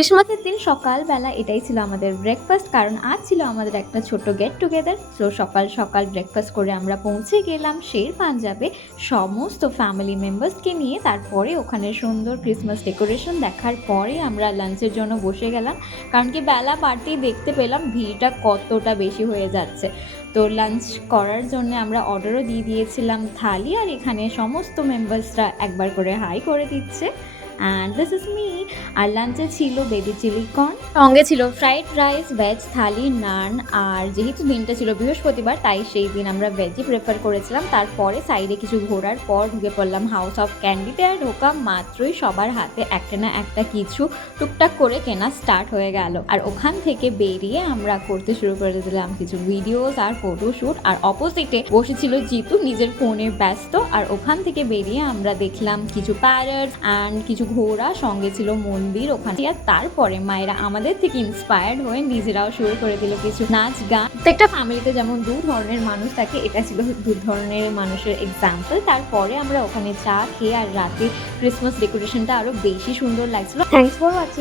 ক্রিসমাসের দিন সকালবেলা এটাই ছিল আমাদের ব্রেকফাস্ট, কারণ আজ ছিল আমাদের একটা ছোট্ট গেট টুগেদার। সো সকাল সকাল ব্রেকফাস্ট করে আমরা পৌঁছে গেলাম শের পাঞ্জাবে সমস্ত ফ্যামিলি মেম্বার্সকে নিয়ে। তারপরে ওখানে সুন্দর ক্রিসমাস ডেকোরেশন দেখার পরে আমরা লাঞ্চের জন্য বসে গেলাম, কারণ কি বেলা বাড়তেই দেখতে পেলাম ভিড়টা কতটা বেশি হয়ে যাচ্ছে। তো লাঞ্চ করার জন্য আমরা অর্ডারও দিয়ে দিয়েছিলাম থালি, আর এখানে সমস্ত মেম্বার্সরা একবার করে হাই করে দিচ্ছে। And this is me. আর লাঞ্চে ছিল বেবি চিলি কর্ন, সঙ্গে ছিল fried rice, veg thali, naan. আর যেহেতু দিনটা ছিল বৃহস্পতিবার, তাই সেই দিন আমরা ভেজই প্রেফার করেছিলাম। তারপরে সাইডে কিছু ঘোরার পর ঢুকে পড়লাম হাউস অফ ক্যান্ডিতে। আর ঢোকা মাত্রই সবার হাতে একটা না একটা কিছু টুকটাক করে কেনা স্টার্ট হয়ে গেল। আর ওখান থেকে বেরিয়ে আমরা করতে শুরু করে দিলাম কিছু ভিডিওস আর ফটোশ্যুট। আর অপোজিটে বসেছিল জিতু নিজের ফোনে ব্যস্ত। আর ওখান থেকে বেরিয়ে আমরা দেখলাম কিছু প্যারট অ্যান্ড কিছু ঘোড়া, সঙ্গে ছিল মন্দির ওখানে। আর তারপরে মায়েরা আমাদের থেকে ইন্সপায়ার্ড হয়ে নিজেরাও শুরু করে দিল কিছু নাচ গান। প্রত্যেকটা ফ্যামিলিতে যেমন দু ধরনের মানুষ থাকে, এটা ছিল দু ধরনের মানুষের এক্সাম্পল। তারপরে আমরা ওখানে চা খেয়ে আর রাতে ক্রিসমাস ডেকোরেশনটা আরো বেশি সুন্দর লাগছিল। Thanks for watching.